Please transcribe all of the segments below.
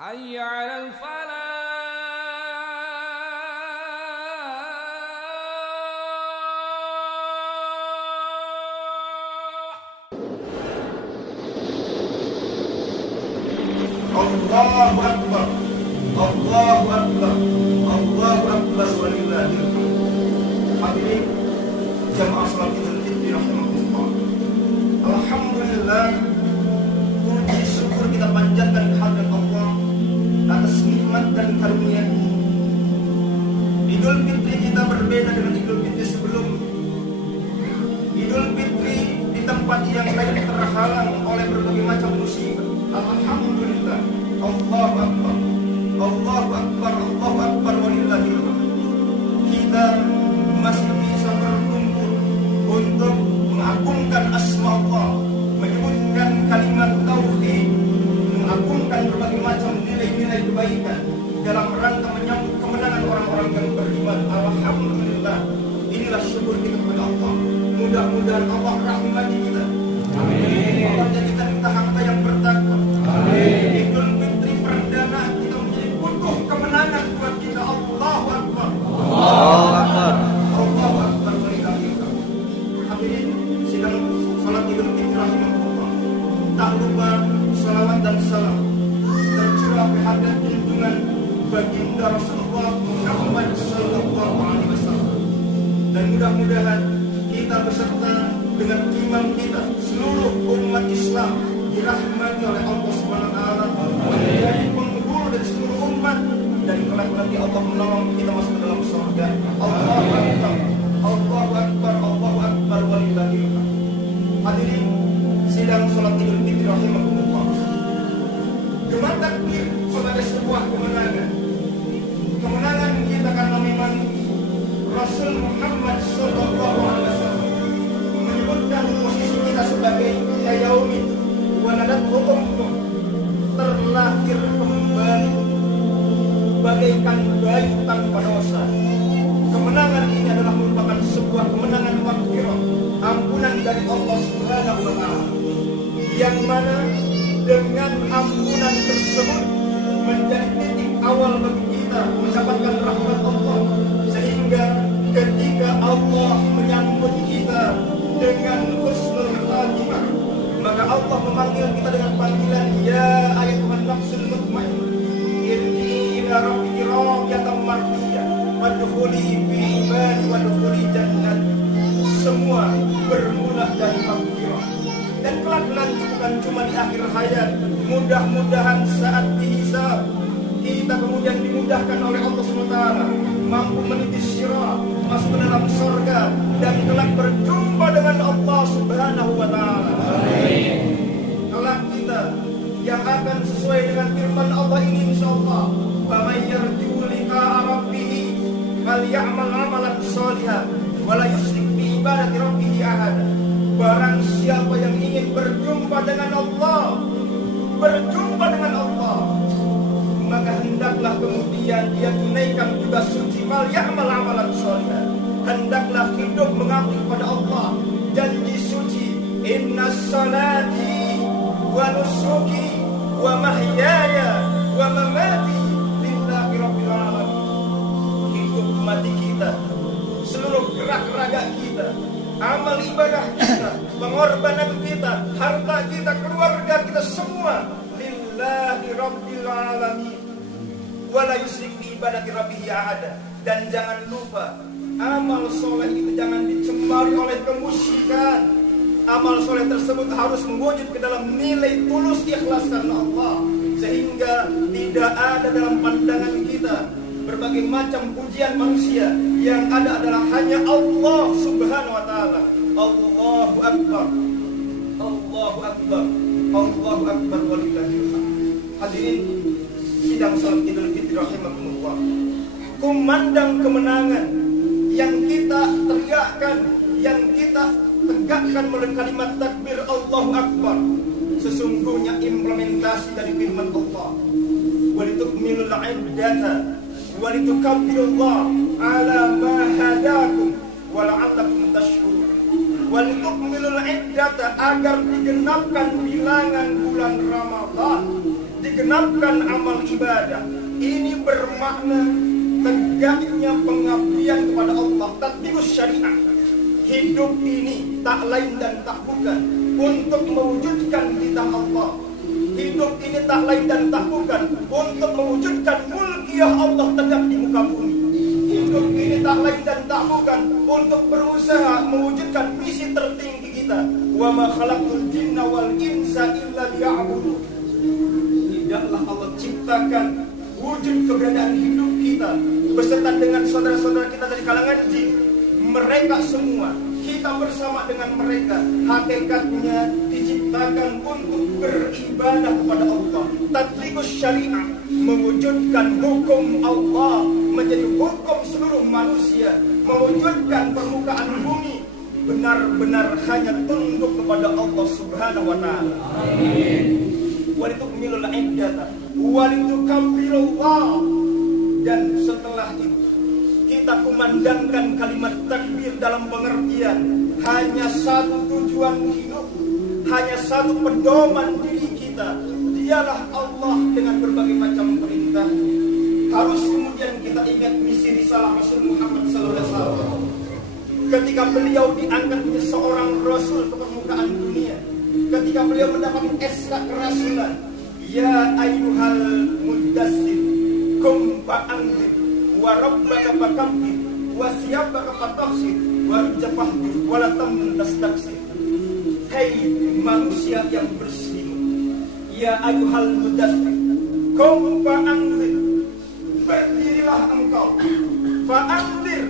حي على الفلاح. Allahu Akbar, Allahu Akbar, Allahu Akbar walillahil hamd. Hadirin jamaah salat Idul Fitri rahimakumullah. Alhamdulillah, puji syukur kita panjatkan kehadirat Allah atas nikmat dan karunia. Idul Fitri kita berbeda dengan Idul Fitri sebelumnya. Idul Fitri di tempat yang lain terhalang oleh berbagai macam musibah. Alhamdulillah, Allahu Akbar, Allahu Akbar, Allahu Akbar walillahil hamd. Kita masih bisa berkumpul untuk mengagungkan asma Allah, menyebutkan kalimat tauhid, mengagungkan berbagai macam nilai-nilai kebaikan dalam rangka menyambut kemenangan orang-orang yang beriman. Alhamdulillah, inilah syukur kita kepada Allah. Mudah-mudahan Allah rahmati kita. Amin. Allah jadikan kita hamba yang bertakwa. Amin. Idul Fitri perdana kita menjadi butuh kemenangan buat kita. Allahu Akbar, Allahu Akbar, Allahu Akbar walillahil hamd. Hadirin sidang salat Idul Fitri rahimakumullah. Tak lupa salawat dan salam tercurah kepada junjungan baginda Rasulullah Muhammad sallallahu alaihi wasallam. Dan mudah-mudahan kita beserta dengan imam kita, seluruh umat Islam dirahmati oleh Allah Subhanahu wa taala, menjadi penghulu dari seluruh umat, dan kelak nanti Allah menolong kita masuk ke dalam surga. Allahu Akbar, Allahu Akbar, Allahu Akbar walillahil hamd. Hadirin sidang salat Idul Fitri rahimakumullah. Gema takbir sebagai sebuah kemenangan. Kemenangan kita karena memang Rasul Muhammad sallallahu alaihi wasallam menyebutkan posisi kita sebagai yaumin waladat hukum terlahir kembali bagaikan bayi tanpa dosa. Kemenangan ini adalah merupakan sebuah kemenangan maghfirah, ampunan dari Allah Subhanahu wa taala, yang mana dengan ampunan tersebut menjadi titik awal bagi kita mendapatkan rahmat Allah, sehingga ketika Allah menyambut kita dengan husnul khatimah, maka Allah memanggil kita dengan panggilan ya ayyuhan nafsul mutmainnah irji'i ila rabbiki radiyatan mardiyah wadkhuli fi ibadi wadkhuli jannat. Semua bermula dari maghfirah, dan kelak nanti bukan cuma di akhir hayat. Mudah-mudahan saat dihisab kita kemudian dimudahkan oleh Allah SWT, mampu meniti sirat, masuk ke dalam surga, dan kelak berjumpa dengan Allah Subhanahu wa taala. Kelak kita yang akan sesuai dengan firman Allah ini insyaallah, "Faman yarju liqa'a rabbih falyamal 'amalan shalihan wa la yusyrik bi ibadati rabbih ahada." Barang siapa yang ingin berjumpa dengan Allah, maka hendaklah kemudian dia tunaikan tugas suci, fal ya'mal amalan shalihan. Hendaklah hidup mengabdi kepada Allah, janji suci, innas salati wa nusuki wa mahyaya wa mamati lillahi rabbil alamin. Hidup mati kita, seluruh gerak raga kita, amal ibadah kita, pengorbanan kita, harta kita, keluarga kita, semua lillahi rabbil alamin. Wala yusyrik bi ibadati rabbih ahada. Dan jangan lupa, amal soleh itu jangan dicemari oleh kemusyrikan. Amal soleh tersebut harus mewujud ke dalam nilai tulus ikhlas karena Allah, sehingga tidak ada dalam pandangan kita berbagai macam pujian manusia. Yang ada adalah hanya Allah Subhanahu wa taala. Allahu Akbar, Allahu Akbar, Allahu Akbar walillahil hamd. Hadirin sidang salat Idul Fitri rahimakumullah. Kumandang kemenangan yang kita teriakkan, yang kita tegakkan melalui kalimat takbir Allahu Akbar, sesungguhnya implementasi dari firman Allah, walitukmilul iddata walitukabbirullaha ala ma hadakum wa la'allakum tashkurun. Walitukmilul iddata, agar digenapkan bilangan bulan Ramadan, digenapkan amal ibadah. Ini bermakna tegaknya pengabdian kepada Allah, tatbiqus syariah. Hidup ini tak lain dan tak bukan untuk mewujudkan titah Allah. Hidup ini tak lain dan tak bukan untuk mewujudkan mulkiyah Allah tegak di muka bumi. Hidup ini tak lain dan tak bukan untuk berusaha mewujudkan misi tertinggi kita. Wa ma khalaqtul jinna wal insa illa liya'budun. Tidaklah Allah ciptakan wujud keberadaan hidup kita beserta dengan saudara-saudara kita dari kalangan jin. Mereka semua, kita bersama dengan mereka, hakikatnya diciptakan untuk beribadah kepada Allah. Tatbiqus syariah, mewujudkan hukum Allah menjadi hukum seluruh manusia, mewujudkan permukaan bumi benar-benar hanya tunduk kepada Allah Subhanahu wa taala. Amin. Walitukmilul iddata walitukabbirullah. Dan setelah itu kita kumandangkan kalimat takbir dalam pengertian hanya satu tujuan hidup, hanya satu pedoman diri kita, dialah Allah dengan berbagai macam perintah. Harus kemudian kita ingat misi risalah Rasul Muhammad SAW. Ketika beliau diangkat menjadi seorang Rasul ke permukaan dunia, ketika beliau mendapat SK kerasulan, ya ayyuhal muddassir kum fa'anzir wa rabbaka fakabbir wa siyabaka fatahsir wa rujafahdir wa la tamnun tastaksir. Hei manusia yang bersih, ya ayyuhal muddassir kum fa'anzir, berdirilah engkau. Fa'anzir,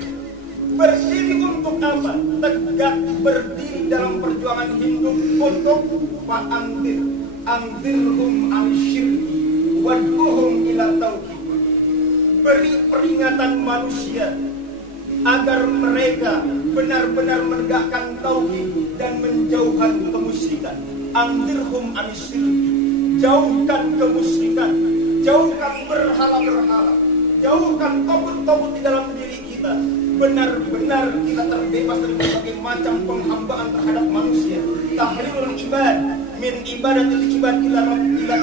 berdiri untuk apa? Tegak berdiri dalam perjuangan hidup untuk fa'anzir, anzirhum al-syirki wad'uhum ila tauhid. Beri peringatan manusia agar mereka benar-benar menegakkan tauhid dan menjauhkan kemusyrikan. Anzirhum an-syirki, jauhkan kemusyrikan, jauhkan berhala-berhala, jauhkan togut-togut di dalam diri kita. Benar-benar kita terbebas dari berbagai macam penghambaan terhadap manusia. Tahlilul ibad min ibadatil ibad ila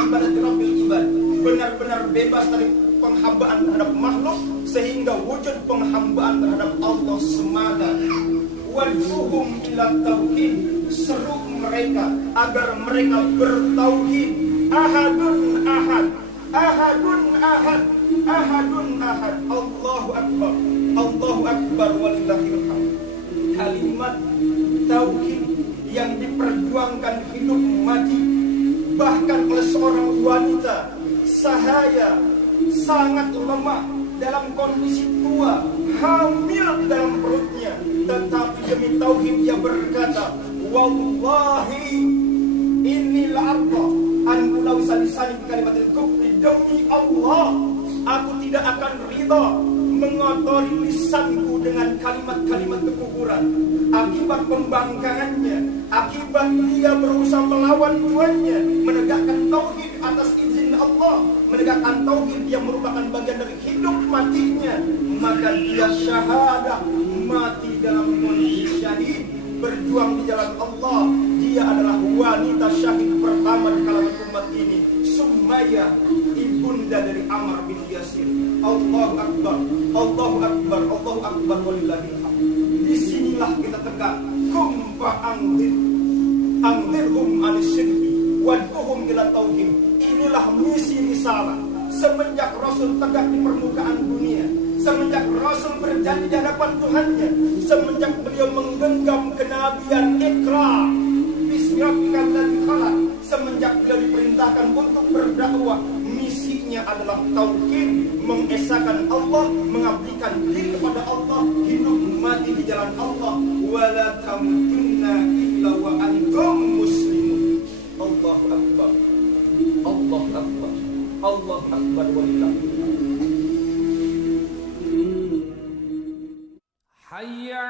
ibadatil rabbil ibad. Benar-benar bebas dari penghambaan terhadap makhluk sehingga wujud penghambaan terhadap Allah semata. Wad'uhum ila tauhid, seru mereka agar mereka bertauhid. Ahadun ahad, ahadun ahad, ahadun ahad. Allahu akbar, Allahu akbar walillahil hamd. Kalimat tauhid yang diperjuangkan hidup mati bahkan oleh seorang wanita sahaya, sangat lemah, dalam kondisi tua, hamil di dalam perutnya, tetapi demi tauhid dia berkata, wallahi inni la'arda an ulawisa lisani bi kalimatil kufri, demi Allah aku tidak akan ridha mengotori lisanku dengan kalimat-kalimat kekufuran. Akibat pembangkangannya, akibat dia berusaha melawan tuannya, menegakkan tauhid atas izin Allah, menegakkan tauhid yang merupakan bagian dari hidup matinya, maka dia syahadah, mati dalam kondisi syahid, berjuang di jalan Allah. Dia adalah wanita syahid pertama di kalangan umat ini, Sumayyah, ibunda dari Ammar bin Yasir. Allahu akbar, Allahu akbar, Allahu akbar walillahil hamd. Disinilah kita tegak. Kum fa'anzir, anzirhum an-syirki wad'uhum ila tauhid. Inilah misi risalah. Semenjak Rasul tegak di permukaan dunia, semenjak Rasul berjanji di hadapan Tuhannya, semenjak beliau menggenggam kenabian Iqra bismi rabbikal ladzi khalaq, semenjak beliau diperintahkan untuk berdakwah, misinya adalah tauhid, mengesahkan Allah, mengabdikan diri kepada Allah, hidup mati di jalan Allah. Wala tamutunna illa wa antum muslimun. Allahu akbar, Allahu akbar, Allahu akbar walillahil hamd. Hayya